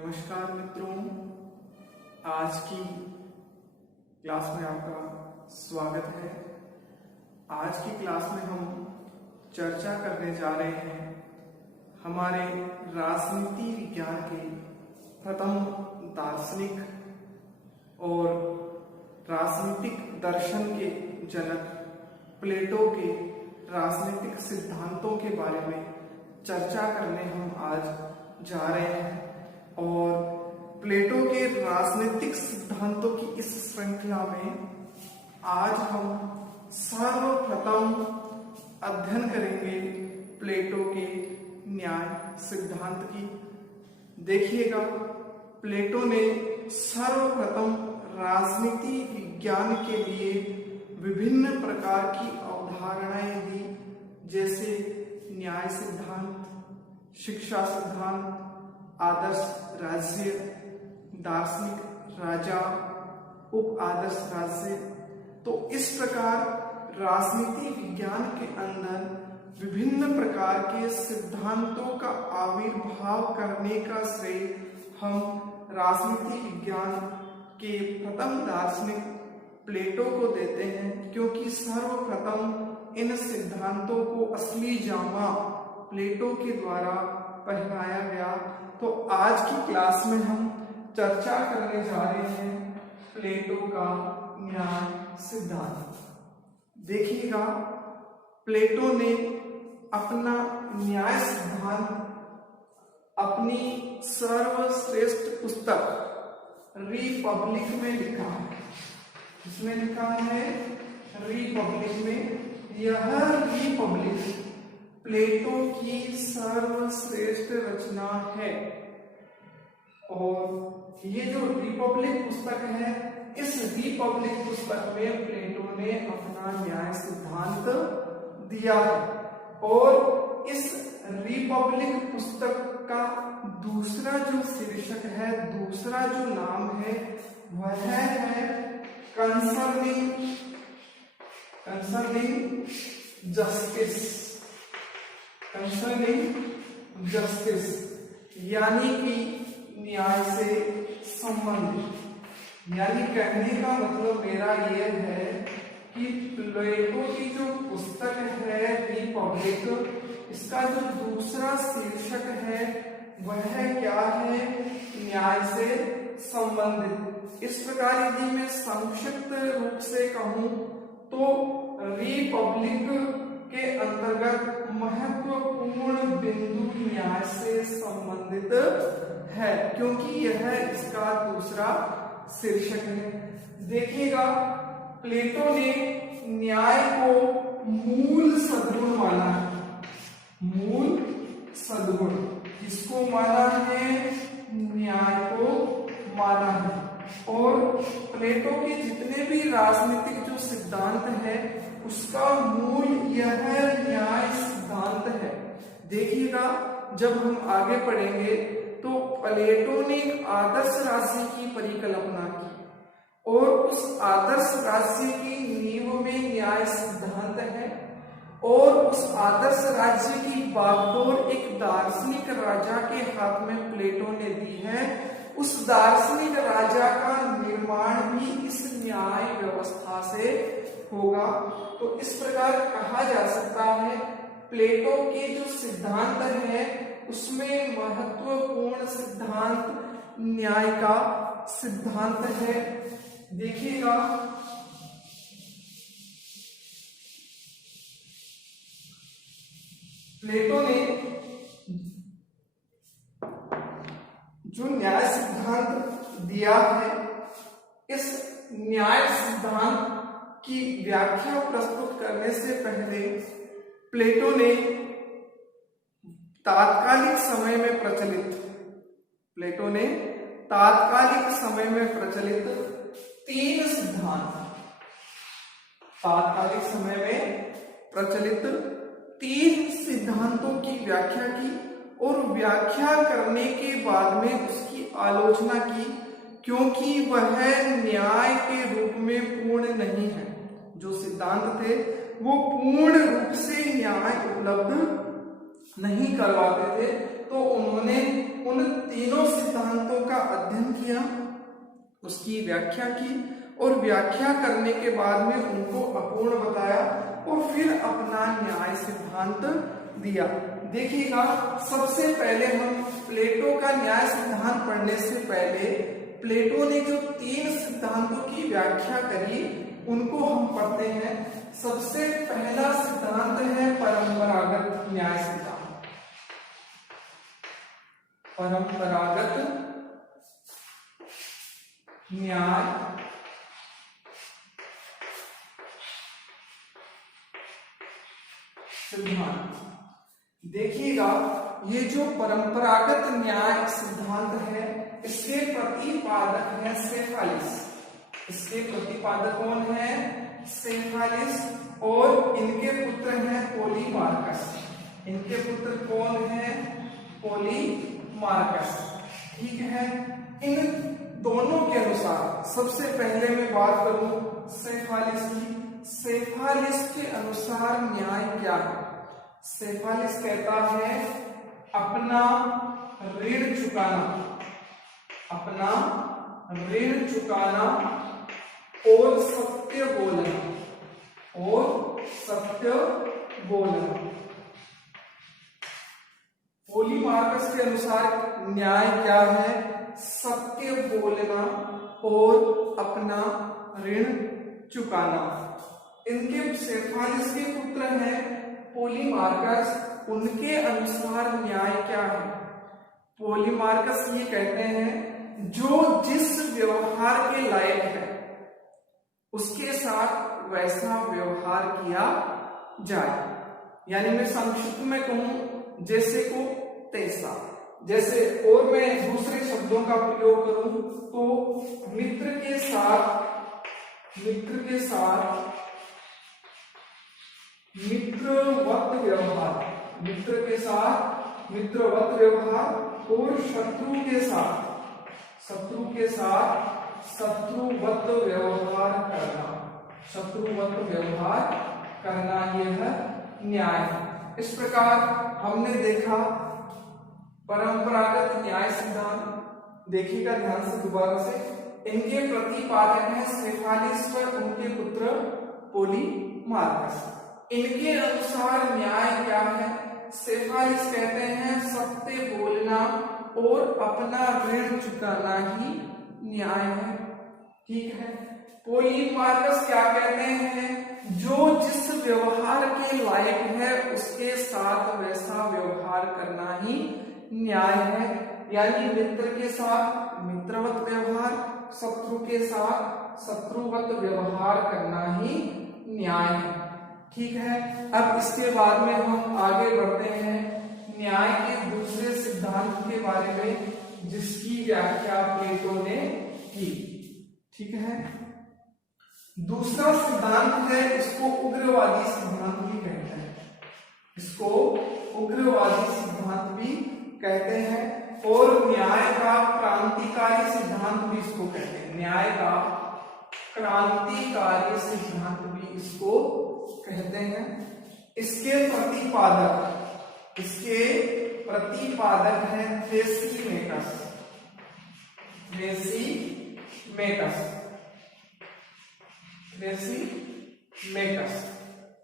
नमस्कार मित्रों, आज की क्लास में आपका स्वागत है। आज की क्लास में हम चर्चा करने जा रहे हैं हमारे राजनीति विज्ञान के प्रथम दार्शनिक और राजनीतिक दर्शन के जनक प्लेटो के राजनीतिक सिद्धांतों के बारे में चर्चा करने हम आज जा रहे हैं। और प्लेटो के राजनीतिक सिद्धांतों की इस श्रृंखला में आज हम सर्वप्रथम अध्ययन करेंगे प्लेटो के न्याय सिद्धांत की। देखिएगा, प्लेटो ने सर्वप्रथम राजनीति विज्ञान के लिए विभिन्न प्रकार की अवधारणाएं दी, जैसे न्याय सिद्धांत, शिक्षा सिद्धांत, आदर्श राज्य, दार्शनिक राजा, उप आदर्श राज्य। तो इस प्रकार राजनीति विज्ञान के अंदर विभिन्न प्रकार के सिद्धांतों का आविर्भाव करने का श्रेय हम राजनीति विज्ञान के प्रथम दार्शनिक प्लेटो को देते हैं, क्योंकि सर्वप्रथम इन सिद्धांतों को असली जामा प्लेटो के द्वारा पहनाया गया। तो आज की क्लास में हम चर्चा करने जा रहे हैं प्लेटो का न्याय सिद्धांत। देखिएगा, प्लेटो ने अपना न्याय सिद्धांत अपनी सर्वश्रेष्ठ पुस्तक रिपब्लिक में लिखा है। इसमें लिखा है रिपब्लिक में। यह रिपब्लिक प्लेटो की सर्वश्रेष्ठ रचना है। और ये जो रिपब्लिक पुस्तक है, इस रिपब्लिक पुस्तक में प्लेटो ने अपना न्याय सिद्धांत दिया है। और इस रिपब्लिक पुस्तक का दूसरा जो शीर्षक है, दूसरा जो नाम है, वह है कंसर्निंग जस्टिस। कंसर्निंग जस्टिस यानी कि न्याय से संबंधित। यानी कहने का मतलब मेरा यह है कि प्लेटो की जो पुस्तक है रिपब्लिक, इसका जो दूसरा शीर्षक है वह क्या है? न्याय से संबंधित। इस प्रकार यदि मैं संक्षिप्त रूप से कहूं तो रिपब्लिक के अंतर्गत महत्वपूर्ण बिंदु न्याय से संबंधित है, क्योंकि यह इसका दूसरा शीर्षक है। देखिएगा, प्लेटो ने न्याय को मूल सद्गुण माना है। मूल सद्गुण किसको माना है? न्याय को माना है। और प्लेटो के जितने भी राजनीतिक जो सिद्धांत है, उसका मूल यह न्याय सिद्धांत है। देखिएगा, जब हम आगे पढ़ेंगे तो प्लेटो ने एक आदर्श राज्य की परिकल्पना की, और उस आदर्श राज्य की नींव में न्याय सिद्धांत है। और उस आदर्श राज्य की बागडोर एक दार्शनिक राजा के हाथ में प्लेटो ने दी है। उस दार्शनिक राजा का निर्माण भी इस न्याय व्यवस्था से होगा। तो इस प्रकार कहा जा सकता है, प्लेटो के जो सिद्धांत है उसमें महत्वपूर्ण सिद्धांत न्याय का सिद्धांत है। देखिएगा, प्लेटो ने जो न्याय सिद्धांत दिया है, इस न्याय सिद्धांत की व्याख्या प्रस्तुत करने से पहले प्लेटो ने तात्कालिक समय में प्रचलित तीन सिद्धांत, तात्कालिक समय में प्रचलित तीन सिद्धांतों की व्याख्या की, और व्याख्या करने के बाद में उसकी आलोचना की, क्योंकि वह न्याय के रूप में पूर्ण नहीं है। जो सिद्धांत थे वो पूर्ण रूप से न्याय उपलब्ध नहीं करवाते थे, तो उन्होंने उन तीनों सिद्धांतों का अध्ययन किया, उसकी व्याख्या की और व्याख्या करने के बाद में उनको अपूर्ण बताया और फिर अपना न्याय सिद्धांत दिया। देखिएगा, सबसे पहले हम प्लेटो का न्याय सिद्धांत पढ़ने से पहले प्लेटो ने जो 3 सिद्धांतों की व्याख्या करी उनको हम पढ़ते हैं। सबसे पहला सिद्धांत है परंपरागत न्याय सिद्धांत। परंपरागत न्याय सिद्धांत। देखिएगा, ये जो परंपरागत न्याय सिद्धांत है इसके प्रतिपादक हैं सेफालिस। इसके प्रतिपादक कौन है? सेफालिस। और इनके पुत्र हैं पोलीमार्कस। इनके पुत्र कौन है? पोलीमार्कस। ठीक है, इन दोनों के अनुसार सबसे पहले मैं बात करूं सेफालिस की। सेफालिस के अनुसार न्याय क्या है? सेफालिस कहता है अपना ऋण चुकाना, अपना ऋण चुकाना और सत्य बोलना, और सत्य बोलना। पोलीमार्कस के अनुसार न्याय क्या है? सत्य बोलना और अपना ऋण चुकाना। इनके सेफालिस के पुत्र हैं पोलीमार्कस। उनके अनुसार न्याय क्या है? पोलीमार्कस ये कहते हैं जो जिस व्यवहार के लायक है उसके साथ वैसा व्यवहार किया जाए। यानी मैं संक्षिप्त में कहूं जैसे को तैसा। जैसे और मैं दूसरे शब्दों का प्रयोग करूं तो मित्र के साथ मित्रवत व्यवहार, मित्र के साथ मित्रवत व्यवहार और शत्रु के साथ शत्रुवत व्यवहार करना, शत्रुवत व्यवहार करना यह न्याय है। इस प्रकार हमने देखा परंपरागत न्याय सिद्धांत। देखिएगा ध्यान से दोबारा से, इनके प्रतिपादक हैं सेफालिस व उनके पुत्र पोलीमार्कस। इनके अनुसार न्याय क्या है? सेफालिस कहते हैं सत्य बोलना और अपना ऋण चुकाना ही न्याय है। ठीक है। पोलीमार्कस क्या कहते हैं? जो जिस व्यवहार के लायक है उसके साथ वैसा व्यवहार करना ही न्याय है। यानी मित्र के साथ मित्रवत व्यवहार, शत्रु के साथ शत्रुवत व्यवहार करना ही न्याय है। ठीक है। अब इसके बाद में हम आगे बढ़ते हैं न्याय के दूसरे सिद्धांत के बारे में जिसकी व्याख्या प्लेटो ने की। ठीक है। दूसरा सिद्धांत है, इसको उग्रवादी सिद्धांत भी कहते हैं। इसको उग्रवादी सिद्धांत भी कहते हैं और न्याय का क्रांतिकारी सिद्धांत भी इसको कहते हैं। न्याय का क्रांतिकारी सिद्धांत भी इसको कहते हैं। इसके प्रतिपादक हैं थ्रेसीमेटस।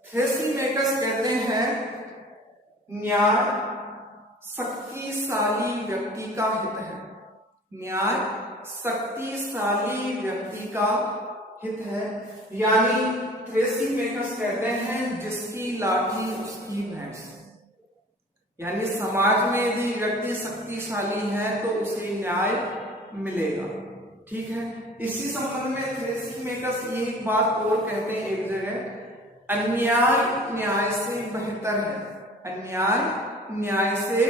थ्रेसीमेटस कहते हैं न्याय शक्तिशाली व्यक्ति का हित है। न्याय शक्तिशाली व्यक्ति का हित है। यानी थ्रेसीमेटस कहते हैं जिसकी लाठी उसकी भैंस। यानी समाज में यदि व्यक्ति शक्तिशाली है तो उसे न्याय मिलेगा। ठीक है। इसी संबंध में थ्रेसीमेटस ये एक बात और कहते हैं एक जगह, अन्याय न्याय से बेहतर है। अन्याय न्याय से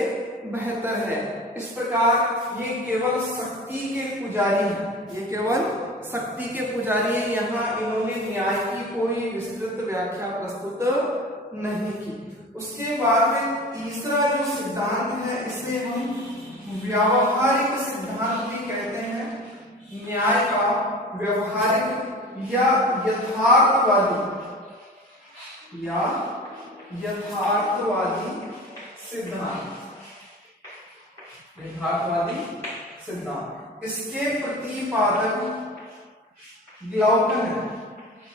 बेहतर है। इस प्रकार ये केवल शक्ति के पुजारी हैं। ये केवल शक्ति के पुजारी हैं। यहाँ इन्होंने न्याय की कोई विस्तृत व्याख्या प्रस्तुत नहीं की। उसके बाद में तीसरा जो सिद्धांत है इसे हम व्यावहारिक सिद्धांत भी कहते हैं। न्याय का व्यवहारिक या यथार्थवादी सिद्धांत। यथार्थवादी सिद्धांत। इसके प्रतिपादक ग्लाउकन है।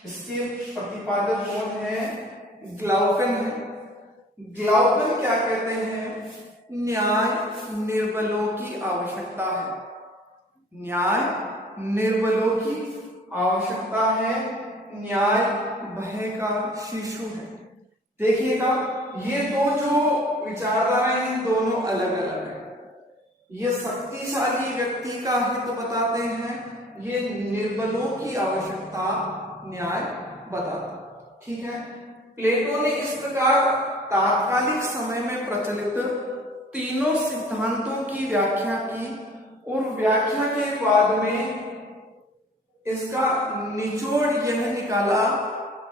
इसके प्रतिपादक कौन है? ग्लाउकन है। ग्लाउकन क्या कहते हैं? न्याय निर्बलों की आवश्यकता है। न्याय निर्बलों की आवश्यकता है। न्याय भय का शिशु है। देखिएगा, ये दो जो विचारधाराएं हैं दोनों अलग अलग है। ये शक्तिशाली व्यक्ति का हित बताते हैं, ये निर्बलों की आवश्यकता न्याय बताता। ठीक है। प्लेटो ने इस प्रकार तात्कालिक समय में प्रचलित तीनों सिद्धांतों की व्याख्या की और व्याख्या के बाद में इसका निचोड़ यह निकाला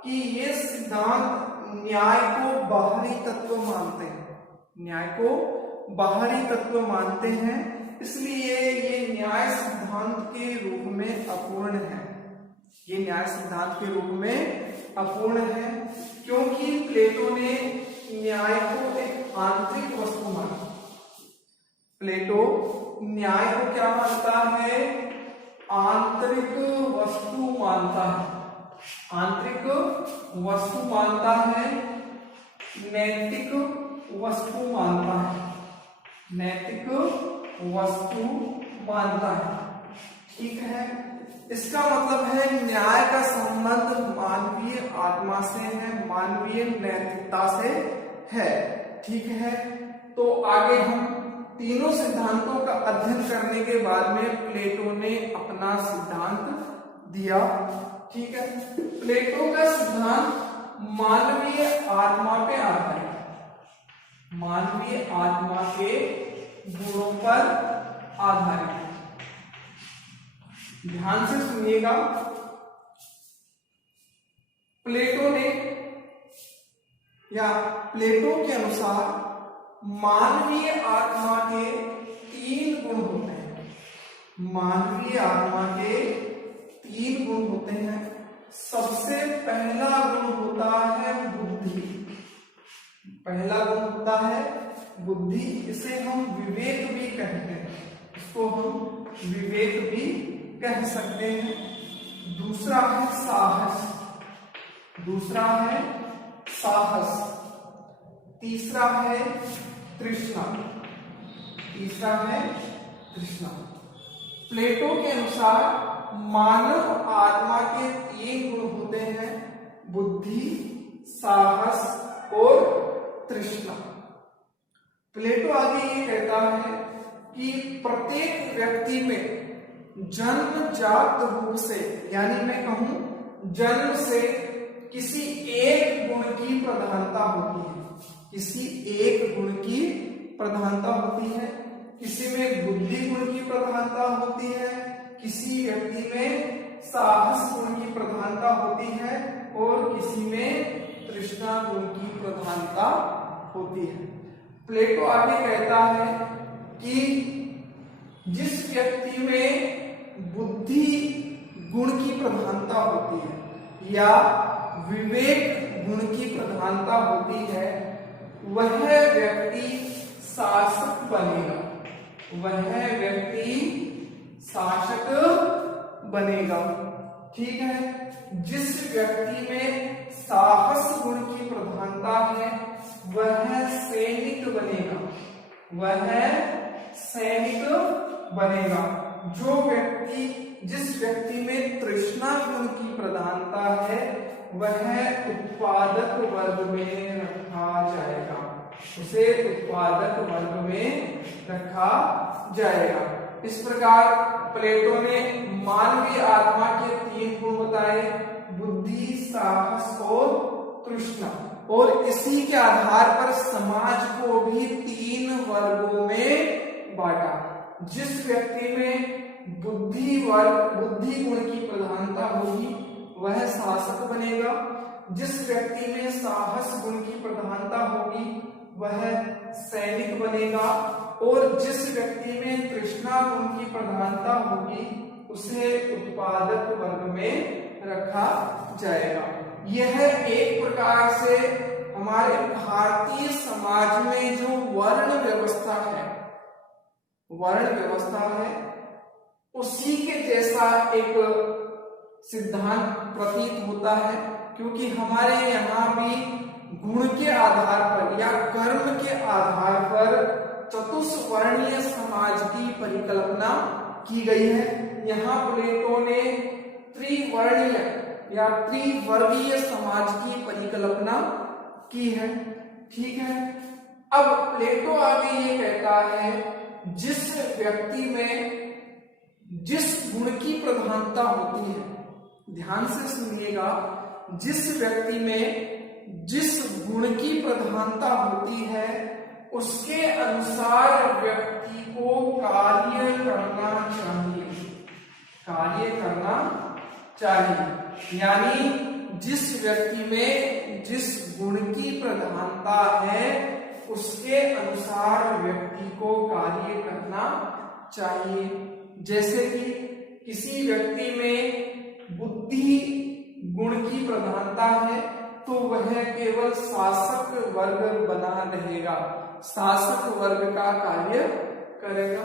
कि ये सिद्धांत न्याय को बाहरी तत्व मानते हैं। न्याय को बाहरी तत्व मानते हैं, इसलिए ये न्याय सिद्धांत के रूप में अपूर्ण है। ये न्याय सिद्धांत के रूप में अपूर्ण है क्योंकि प्लेटो ने न्याय को एक आंतरिक वस्तु माना। प्लेटो न्याय को क्या मानता है? आंतरिक वस्तु मानता है। आंतरिक वस्तु मानता है, नैतिक वस्तु मानता है। नैतिक वस्तु मानता है। ठीक है। इसका मतलब है न्याय का संबंध मानवीय आत्मा से है, मानवीय नैतिकता से है। ठीक है। तो आगे हम तीनों सिद्धांतों का अध्ययन करने के बाद में प्लेटो ने अपना सिद्धांत दिया। ठीक है। प्लेटो का सिद्धांत मानवीय आत्मा पे आधारित है। मानवीय आत्मा के गुणों पर आधारित है। ध्यान से सुनिएगा। प्लेटो ने या प्लेटो के अनुसार मानवीय आत्मा के 3 गुण होते हैं। मानवीय आत्मा के 3 गुण होते हैं। सबसे पहला गुण होता है बुद्धि। पहला गुण होता है बुद्धि। इसे हम विवेक भी कहते हैं। इसको हम विवेक भी कह सकते हैं। दूसरा है साहस। दूसरा है साहस। तीसरा है तृष्णा। तीसरा है तृष्णा। प्लेटो के अनुसार मानव आत्मा के 3 गुण होते हैं, बुद्धि, साहस और तृष्णा। प्लेटो आगे ये कहता है कि प्रत्येक व्यक्ति में जन्मजात रूप से, यानी मैं कहूं जन्म से किसी एक गुण की प्रधानता होती है। किसी एक गुण की प्रधानता होती है। किसी में बुद्धि गुण की प्रधानता होती है, किसी व्यक्ति में साहस गुण की प्रधानता होती है और किसी में तृष्णा गुण की प्रधानता होती है। प्लेटो आगे कहता है कि जिस व्यक्ति में बुद्धि गुण की प्रधानता होती है या विवेक गुण की प्रधानता होती है, वह व्यक्ति शासक बनेगा। वह व्यक्ति शासक बनेगा। ठीक है। जिस व्यक्ति में साहस गुण की प्रधानता है वह सैनिक बनेगा। वह सैनिक बनेगा। जिस व्यक्ति में तृष्णा गुण की प्रधानता है वह उत्पादक वर्ग में रखा जाएगा। उसे उत्पादक वर्ग में रखा जाएगा। इस प्रकार प्लेटो ने मानवीय आत्मा के 3 गुण बताए, बुद्धि, साहस और तृष्णा, और इसी के आधार पर समाज को भी 3 वर्गों में बांटा। जिस व्यक्ति में बुद्धि गुण की प्रधानता होगी वह शासक बनेगा। जिस व्यक्ति में साहस गुण की प्रधानता होगी वह सैनिक बनेगा और जिस व्यक्ति में तृष्णा गुण की प्रधानता होगी उसे उत्पादक वर्ग में रखा जाएगा। यह एक प्रकार से हमारे भारतीय समाज में जो वर्ण व्यवस्था है वर्ण व्यवस्था है, उसी के जैसा एक सिद्धांत प्रतीत होता है, क्योंकि हमारे यहाँ भी गुण के आधार पर या कर्म के आधार पर चतुष्वर्णीय समाज की परिकल्पना की गई है। यहाँ प्लेटो ने त्रिवर्णीय या त्रिवर्गीय समाज की परिकल्पना की है। ठीक है, अब प्लेटो आगे ये कहता है, जिस व्यक्ति में जिस गुण की प्रधानता होती है, ध्यान से सुनिएगा, जिस व्यक्ति में जिस गुण की प्रधानता होती है उसके अनुसार व्यक्ति को कार्य करना चाहिए, कार्य करना चाहिए। यानी जिस व्यक्ति में जिस गुण की प्रधानता है उसके अनुसार व्यक्ति को कार्य करना चाहिए। जैसे कि किसी व्यक्ति में बुद्धि गुण की प्रधानता है तो वह केवल शासक वर्ग बना रहेगा, शासक वर्ग का कार्य करेगा।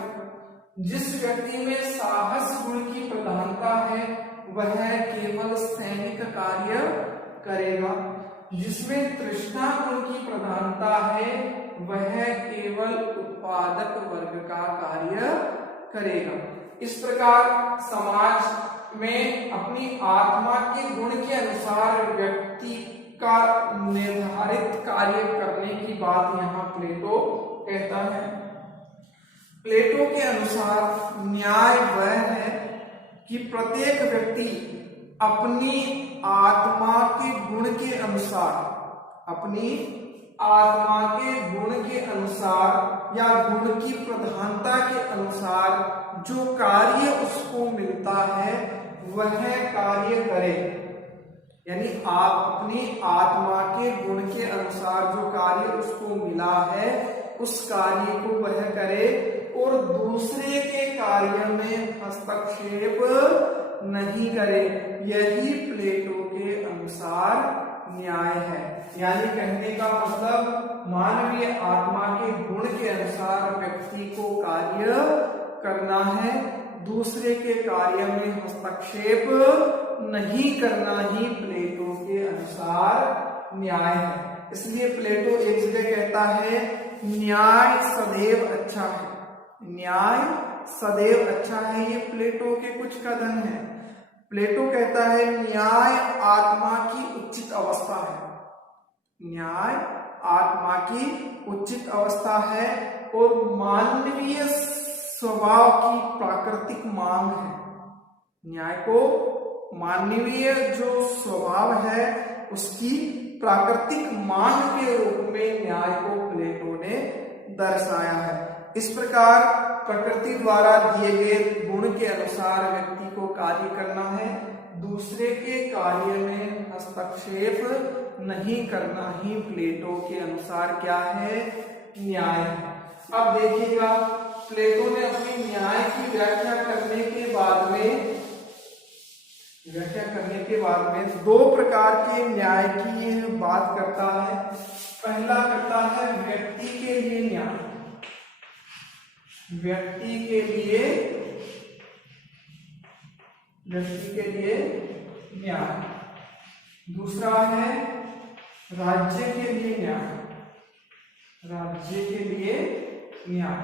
जिस व्यक्ति में साहस गुण की प्रधानता है वह केवल सैनिक कार्य करेगा। जिसमें तृष्णा गुण की प्रधानता है वह केवल उत्पादक वर्ग का कार्य करेगा। इस प्रकार समाज में अपनी आत्मा के गुण के अनुसार व्यक्ति का निर्धारित कार्य करने की बात यहाँ प्लेटो कहता है। प्लेटो के अनुसार न्याय वह है कि प्रत्येक व्यक्ति अपनी आत्मा के गुण के अनुसार, अपनी आत्मा के गुण के अनुसार या गुण की प्रधानता के अनुसार जो कार्य उसको मिलता है वह कार्य करे। यानी आप अपनी आत्मा के गुण के अनुसार जो कार्य उसको मिला है उस कार्य को वह करे और दूसरे के कार्य में हस्तक्षेप नहीं करे। यही प्लेटो के अनुसार न्याय है। यानी कहने का मतलब मानवीय आत्मा के गुण के अनुसार व्यक्ति को कार्य करना है, दूसरे के कार्य में हस्तक्षेप नहीं करना ही प्लेटो के अनुसार न्याय है। इसलिए प्लेटो एक जगह कहता है न्याय सदैव अच्छा है, न्याय सदैव अच्छा है। ये प्लेटो के कुछ कथन हैं। प्लेटो कहता है न्याय आत्मा की उचित अवस्था है, न्याय आत्मा की उचित अवस्था है और मानवीय स्वभाव की प्राकृतिक मांग है। न्याय को मानवीय जो स्वभाव है उसकी प्राकृतिक मांग के रूप में न्याय को प्लेटो ने दर्शाया है। इस प्रकार प्रकृति द्वारा दिए गए गुण के अनुसार व्यक्ति को कार्य करना है, दूसरे के कार्य में हस्तक्षेप नहीं करना ही प्लेटो के अनुसार क्या है, न्याय है। अब देखिएगा प्लेटो ने अपनी न्याय की व्याख्या करने के बाद में दो प्रकार के न्याय की बात करता है। पहला करता है व्यक्ति के लिए न्याय, व्यक्ति के लिए न्याय। दूसरा है राज्य के लिए न्याय, राज्य के लिए न्याय,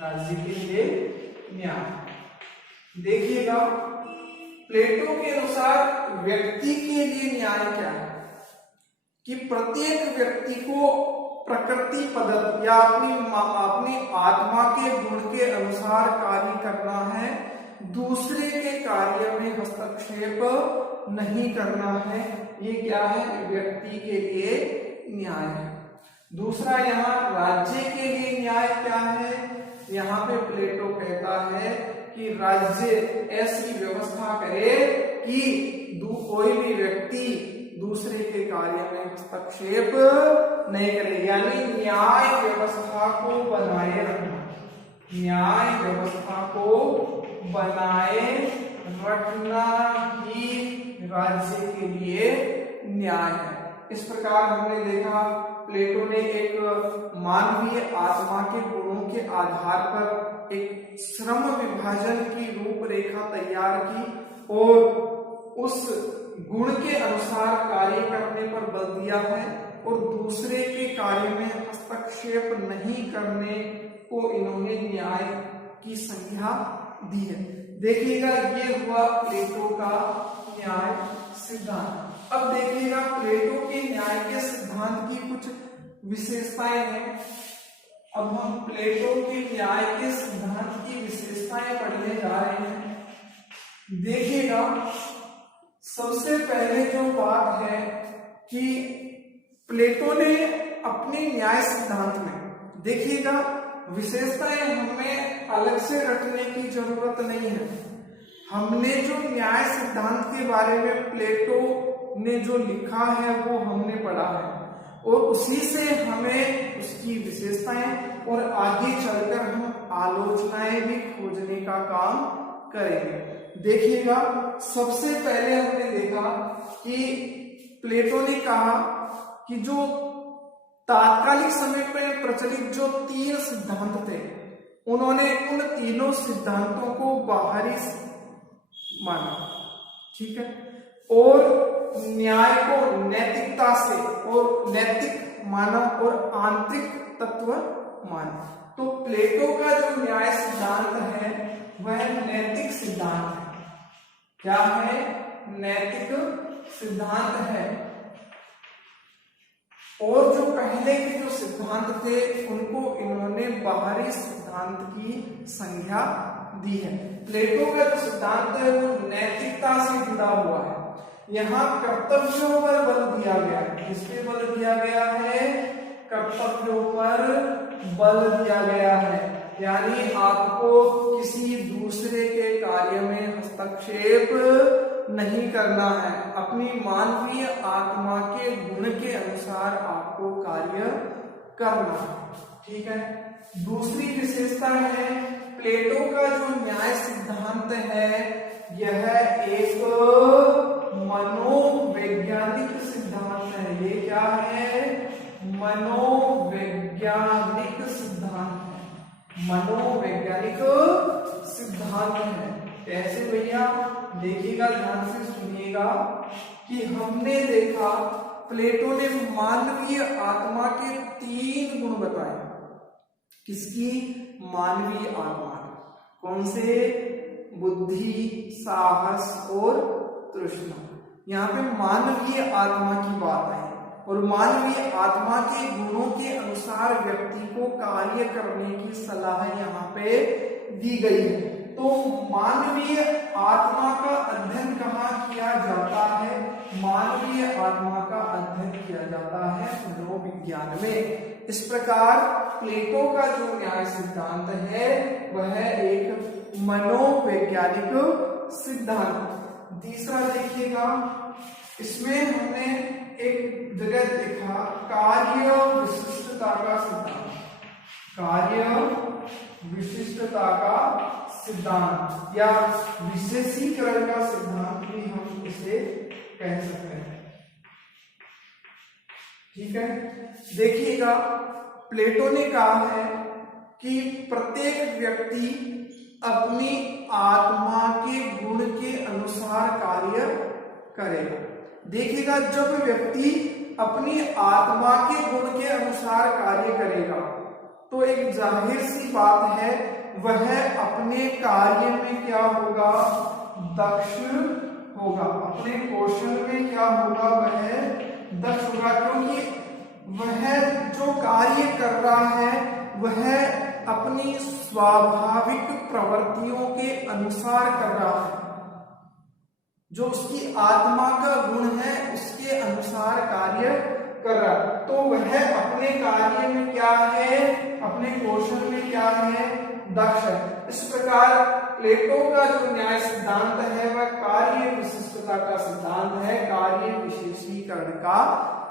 राज्य के लिए न्याय। देखिएगा प्लेटो के अनुसार व्यक्ति के लिए न्याय क्या है कि प्रत्येक व्यक्ति को प्रकृति पद्धति या अपनी आत्मा के गुण के अनुसार कार्य करना है, दूसरे के कार्य में हस्तक्षेप नहीं करना है। ये क्या है, व्यक्ति के लिए न्याय है। दूसरा यहाँ राज्य के लिए न्याय क्या है, यहाँ पे प्लेटो कहता है कि राज्य ऐसी व्यवस्था करे कि कोई भी व्यक्ति दूसरे के कार्य में हस्तक्षेप नहीं करे। यानी न्याय व्यवस्था को बनाए रखना, न्याय व्यवस्था को बनाए रखना ही राज्य के लिए न्याय है। इस प्रकार हमने देखा प्लेटो ने एक मानवीय आत्मा के गुणों के आधार पर एक श्रम विभाजन की रूपरेखा तैयार की और उस गुण के अनुसार कार्य करने पर बल दिया है और दूसरे के कार्य में हस्तक्षेप नहीं करने को इन्होंने न्याय की संज्ञा दी है। देखिएगा ये हुआ प्लेटो का न्याय सिद्धांत। अब देखिएगा प्लेटो के न्याय के सिद्धांत की कुछ विशेषताएं हैं। अब हम प्लेटो के न्याय के सिद्धांत की विशेषताएं पढ़ने जा रहे हैं। देखिएगा सबसे पहले जो बात है कि प्लेटो ने अपने न्याय सिद्धांत में, देखिएगा विशेषताएं हमें अलग से रखने की जरूरत नहीं है। हमने जो न्याय सिद्धांत के बारे में प्लेटो ने जो लिखा है वो हमने पढ़ा है और उसी से हमें उसकी विशेषताएं और आगे चलकर हम आलोचनाएं भी खोजने का काम करेंगे। देखिएगा सबसे पहले हमने देखा कि प्लेटो ने कहा कि जो तात्कालिक समय पर प्रचलित जो 3 सिद्धांत थे उन्होंने उन तीनों सिद्धांतों को बाहरी माना, ठीक है, और न्याय को नैतिकता से और नैतिक माना और आंतरिक तत्व माना। तो प्लेटो का जो न्याय सिद्धांत है वह नैतिक सिद्धांत है। क्या है? नैतिक सिद्धांत है। और जो पहले के जो सिद्धांत थे उनको इन्होंने बाहरी सिद्धांत की संज्ञा दी है। प्लेटो का जो सिद्धांत है वो नैतिकता से जुड़ा हुआ है। यहाँ कर्तव्यों पर बल दिया गया है। किस पे बल दिया गया है? कर्तव्यों पर बल दिया गया है। यानी आपको किसी दूसरे के कार्य में हस्तक्षेप नहीं करना है। अपनी मानवीय आत्मा के गुण के अनुसार आपको कार्य करना है, ठीक है। दूसरी विशेषता है प्लेटो का जो न्याय सिद्धांत है यह एक मनोवैज्ञानिक सिद्धांत है। ये क्या है? मनोवैज्ञानिक सिद्धांत है। मनोवैज्ञानिक सिद्धांत है। कैसे भैया? देखिएगा, ध्यान से सुनिएगा कि हमने देखा प्लेटो ने मानवीय आत्मा के 3 गुण बताए। किसकी? मानवीय आत्मा। कौन से? बुद्धि, साहस और तृष्णा। यहाँ पे मानवीय आत्मा की बात है और मानवीय आत्मा के गुणों के अनुसार व्यक्ति को कार्य करने की सलाह यहाँ पे दी गई है। तो मानवीय आत्मा का अध्ययन कहाँ किया जाता है? मानवीय आत्मा का अध्ययन किया जाता है मनोविज्ञान में। इस प्रकार प्लेटो का जो न्याय सिद्धांत है वह एक मनोवैज्ञानिक सिद्धांत। तीसरा देखिएगा, इसमें हमने एक जगह देखा कार्य विशिष्टता का सिद्धांत। कार्य विशिष्टता का सिद्धांत या विशेषीकरण का सिद्धांत भी हम इसे कह सकते हैं, ठीक है। देखिएगा प्लेटो ने कहा है कि प्रत्येक व्यक्ति अपनी आत्मा के गुण के अनुसार कार्य करेगा। देखिएगा जब व्यक्ति अपनी आत्मा के गुण के अनुसार कार्य करेगा तो एक जाहिर सी बात है वह अपने कार्य में क्या होगा? दक्ष होगा। अपने कौशल में क्या होगा? वह दक्ष होगा, क्योंकि वह जो कार्य कर रहा है वह अपनी स्वाभाविक प्रवृत्तियों के अनुसार कर रहा है। जो उसकी आत्मा का गुण है उसके अनुसार कार्य कर रहा है। तो वह अपने कार्य में क्या है? अपने कौशल में क्या है? दक्ष है। इस प्रकार प्लेटो का जो न्याय सिद्धांत है वह कार्य विशिष्टता का सिद्धांत है, कार्य विशेषीकरण का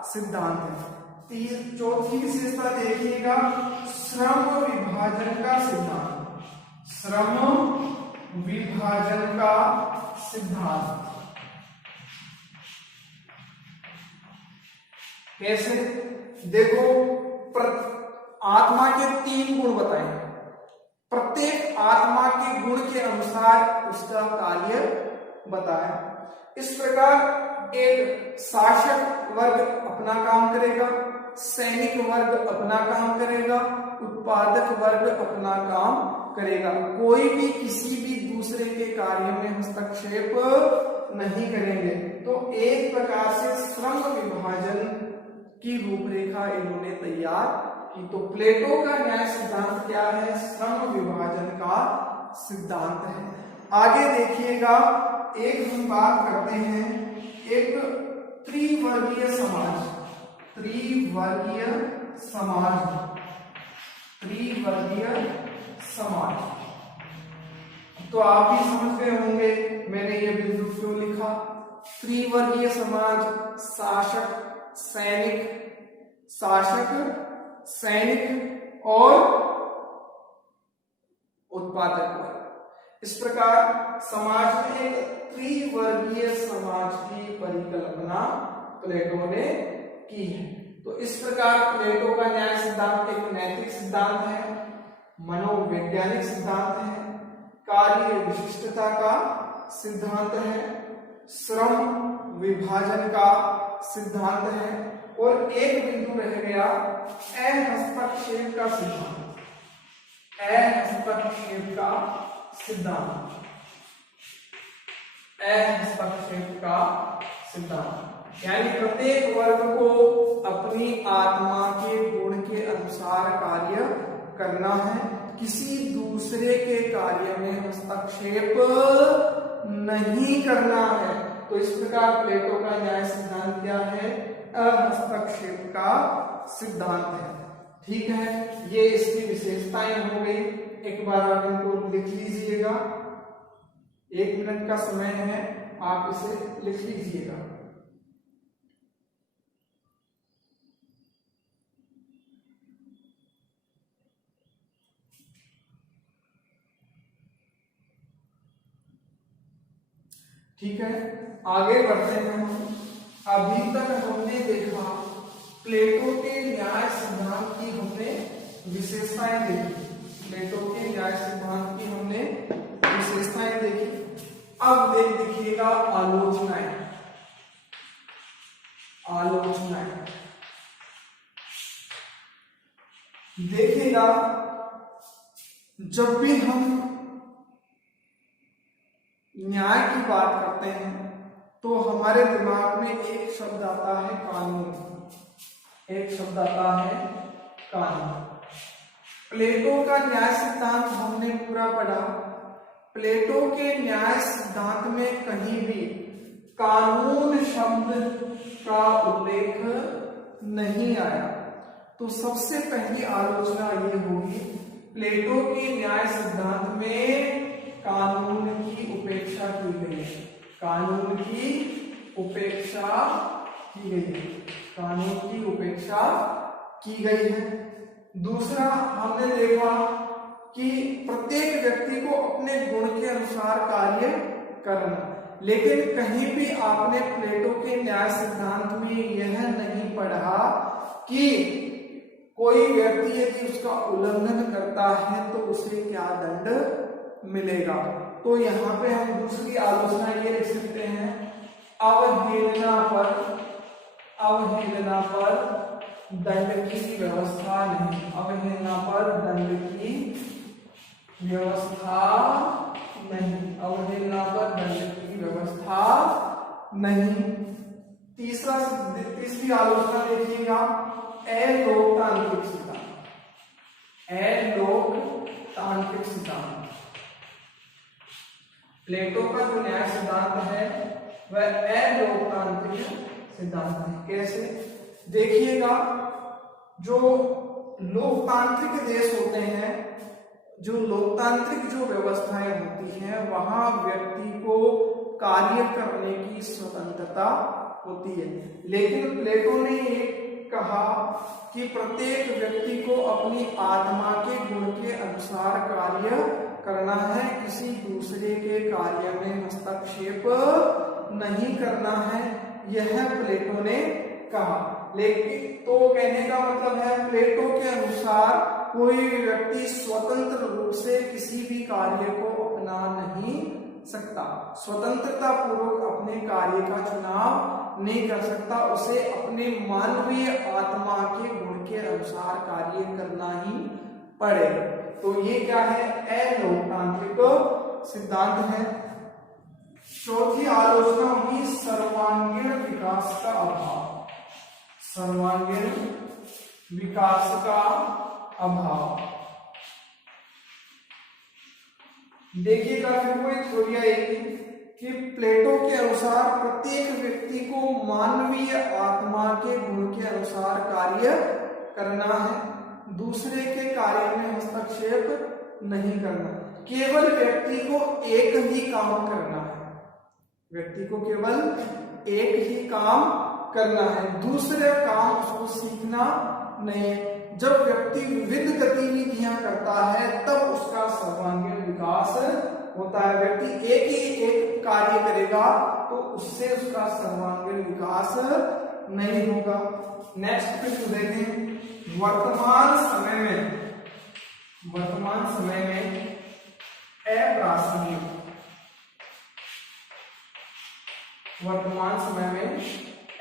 सिद्धांत है। चौथी विशेषता देखिएगा, श्रम विभाजन का सिद्धांत। श्रम विभाजन का सिद्धांत। कैसे? देखो, आत्मा के 3 गुण बताए, प्रत्येक आत्मा के गुण के अनुसार उसका कार्य बताया। इस प्रकार एक शासक वर्ग अपना काम करेगा, सैनिक वर्ग अपना काम करेगा, उत्पादक वर्ग अपना काम करेगा। कोई भी किसी भी दूसरे के कार्य में हस्तक्षेप नहीं करेंगे। तो एक प्रकार से श्रम विभाजन की रूपरेखा इन्होंने तैयार की। तो प्लेटो का न्याय सिद्धांत क्या है? श्रम विभाजन का सिद्धांत है। आगे देखिएगा, एक हम बात करते हैं एक त्रिवर्गीय समाज, त्रिवर्गीय समाज, त्रिवर्गीय समाज। तो आप भी समझ गए होंगे मैंने ये बिंदु क्यों लिखा। त्रिवर्गीय समाज, शासक, सैनिक और उत्पादक वर्ग। इस प्रकार समाज में एक त्रिवर्गीय समाज की परिकल्पना प्लेटो ने की है। तो इस प्रकार प्लेटो का न्याय सिद्धांत एक नैतिक सिद्धांत है, मनोवैज्ञानिक सिद्धांत है, कार्य विशिष्टता का सिद्धांत है, श्रम विभाजन का सिद्धांत है, और एक बिंदु रह गया अहस्तक्षेप का सिद्धांत, अहस्तक्षेप का सिद्धांत, अहस्तक्षेप का सिद्धांत। यानी प्रत्येक वर्ग को अपनी आत्मा के गुण के अनुसार कार्य करना है, किसी दूसरे के कार्य में हस्तक्षेप नहीं करना है। तो इस प्रकार प्लेटो का न्याय सिद्धांत क्या है? हस्तक्षेप का सिद्धांत है। ठीक है, ये इसकी विशेषताएं हो गई। एक बार आप इनको लिख लीजिएगा, 1 मिनट का समय है, आप इसे लिख लीजिएगा। ठीक है, आगे बढ़ते हैं हम। अभी तक हमने देखा प्लेटो के न्याय सिद्धांत की हमने विशेषताएं देखी, प्लेटो के न्याय सिद्धांत की हमने विशेषताएं देखी। अब देखिएगा आलोचनाएं, आलोचनाएं देखिएगा। जब भी हम न्याय की बात करते हैं तो हमारे दिमाग में एक शब्द आता है कानून, एक शब्द आता है कानून। प्लेटो का न्याय सिद्धांत हमने पूरा पढ़ा। प्लेटो के न्याय सिद्धांत में कहीं भी कानून शब्द का उल्लेख नहीं आया। तो सबसे पहली आलोचना ये होगी, प्लेटो के न्याय सिद्धांत में कानून की उपेक्षा की गई है, कानून की उपेक्षा की गई है, कानून की उपेक्षा की गई है। दूसरा हमने देखा कि प्रत्येक व्यक्ति को अपने गुण के अनुसार कार्य करना, लेकिन कहीं भी आपने प्लेटो के न्याय सिद्धांत में यह नहीं पढ़ा कि कोई व्यक्ति यदि उसका उल्लंघन करता है तो उसे क्या दंड मिलेगा। तो यहाँ पे हम दूसरी आलोचना ये लिख सकते हैं, अवहेलना पर दंड की व्यवस्था नहीं, अवहेलना पर दंड की व्यवस्था नहीं, अवहेलना पर दंड की व्यवस्था नहीं। तीसरी आलोचना देखिएगा, अलोकतांत्रिक सिद्धांत, अलोकतांत्रिक सिद्धांत। प्लेटो का जो न्याय सिद्धांत है वह अलोकतांत्रिक सिद्धांत है। कैसे? देखिएगा, जो लोकतांत्रिक देश होते हैं, जो लोकतांत्रिक जो व्यवस्थाएं होती हैं, वहां व्यक्ति को कार्य करने की स्वतंत्रता होती है। लेकिन प्लेटो ने ये कहा कि प्रत्येक व्यक्ति को अपनी आत्मा के गुण के अनुसार कार्य करना है, किसी दूसरे के कार्य में हस्तक्षेप नहीं करना है, यह प्लेटो ने कहा। लेकिन तो कहने का मतलब है प्लेटो के अनुसार कोई व्यक्ति स्वतंत्र रूप से किसी भी कार्य को अपना नहीं सकता, स्वतंत्रता पूर्वक अपने कार्य का चुनाव नहीं कर सकता, उसे अपने मानवीय आत्मा के गुण के अनुसार कार्य करना ही पड़े। तो ये क्या है, अलोकतांत्रिक सिद्धांत है। चौथी आलोचना हुई सर्वांगीण विकास का अभाव, सर्वांगीण विकास का अभाव। देखिएगा फिर कोई थ्योरी आएगी कि प्लेटो के अनुसार प्रत्येक व्यक्ति को मानवीय आत्मा के गुण के अनुसार कार्य करना है, दूसरे के कार्य में हस्तक्षेप नहीं करना, केवल व्यक्ति को एक ही काम करना है, व्यक्ति को केवल एक ही काम करना है, दूसरे काम उसको सीखना नहीं है। जब व्यक्ति विविध गतिविधियां करता है तब उसका सर्वांगीण विकास होता है। व्यक्ति एक ही एक कार्य करेगा तो उससे उसका सर्वांगीण विकास नहीं होगा। नेक्स्ट प्रश्न देखें, वर्तमान समय में अप्रासंगिक, वर्तमान समय में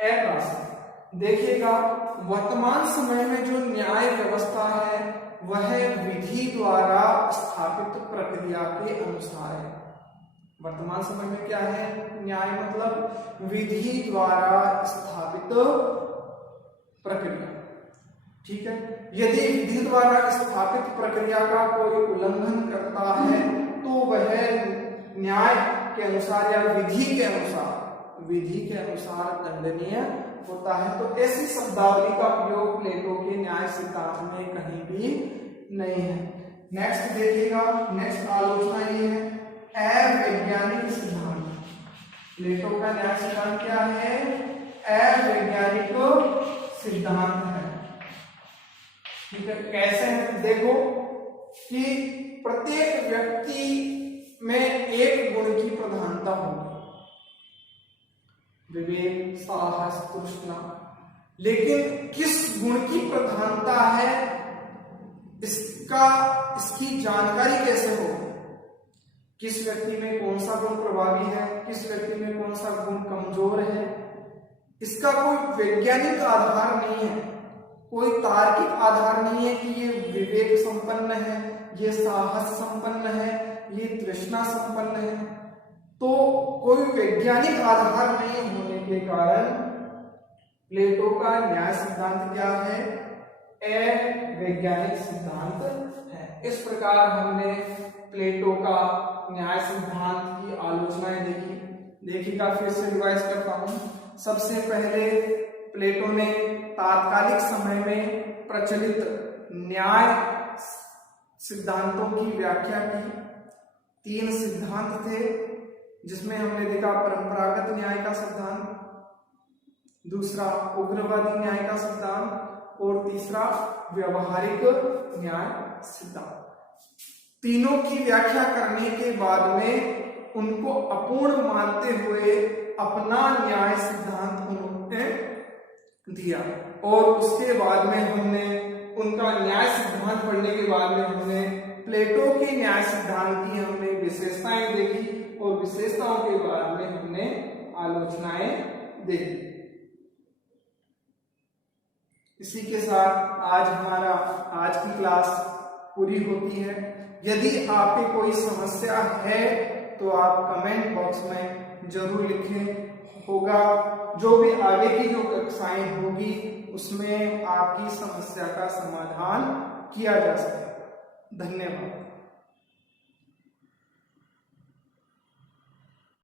अप्रासंगिक। देखिएगा वर्तमान समय में जो न्याय व्यवस्था है वह विधि द्वारा स्थापित प्रक्रिया के अनुसार है। वर्तमान समय में क्या है, न्याय मतलब विधि द्वारा स्थापित प्रक्रिया, ठीक है। यदि विधि द्वारा स्थापित प्रक्रिया का कोई उल्लंघन करता है तो वह न्याय के अनुसार या विधि के अनुसार दंडनीय होता है। तो ऐसी शब्दावली का प्रयोग प्लेटो के न्याय सिद्धांत में कहीं भी नहीं है। नेक्स्ट देखिएगा, नेक्स्ट आलोचना ये है अवैज्ञानिक सिद्धांत। प्लेटो का न्याय सिद्धांत क्या है, अवैज्ञानिक सिद्धांत है, ठीक है। कैसे है, देखो कि प्रत्येक व्यक्ति में एक गुण की प्रधानता होगी, विवेक, साहस, तृष्णा, लेकिन किस गुण की प्रधानता है इसकी जानकारी कैसे हो, किस व्यक्ति में कौन सा गुण प्रभावी है, किस व्यक्ति में कौन सा गुण कमजोर है, इसका कोई वैज्ञानिक आधार नहीं है, कोई तार्किक आधार नहीं है कि ये विवेक संपन्न है, ये साहस संपन्न है, ये तृष्णा संपन्न है। तो कोई वैज्ञानिक आधार नहीं होने के कारण प्लेटो का न्याय सिद्धांत क्या है, अवैज्ञानिक सिद्धांत है। इस प्रकार हमने प्लेटो का न्याय सिद्धांत की आलोचनाएं देखिएगा, फिर से रिवाइज करता हूं। सबसे पहले प्लेटो ने तात्कालिक समय में प्रचलित न्याय सिद्धांतों की व्याख्या की। 3 सिद्धांत थे जिसमें हमने देखा परंपरागत न्याय का सिद्धांत, दूसरा उग्रवादी न्याय का सिद्धांत और तीसरा व्यवहारिक न्याय सिद्धांत। तीनों की व्याख्या करने के बाद में उनको अपूर्ण मानते हुए अपना न्याय सिद्धांत उन्होंने दिया और उसके बाद में हमने उनका न्याय सिद्धांत पढ़ने के बाद में हमने प्लेटो के न्याय सिद्धांत की हमने विशेषताएं देखी और विशेषताओं के बाद में हमने आलोचनाएं देखी। इसी के साथ आज की क्लास पूरी होती है। यदि आपकी कोई समस्या है तो आप कमेंट बॉक्स में जरूर लिखें, होगा जो भी आगे की जो कक्षाएं होगी उसमें आपकी समस्या का समाधान किया जा सकेगा। धन्यवाद।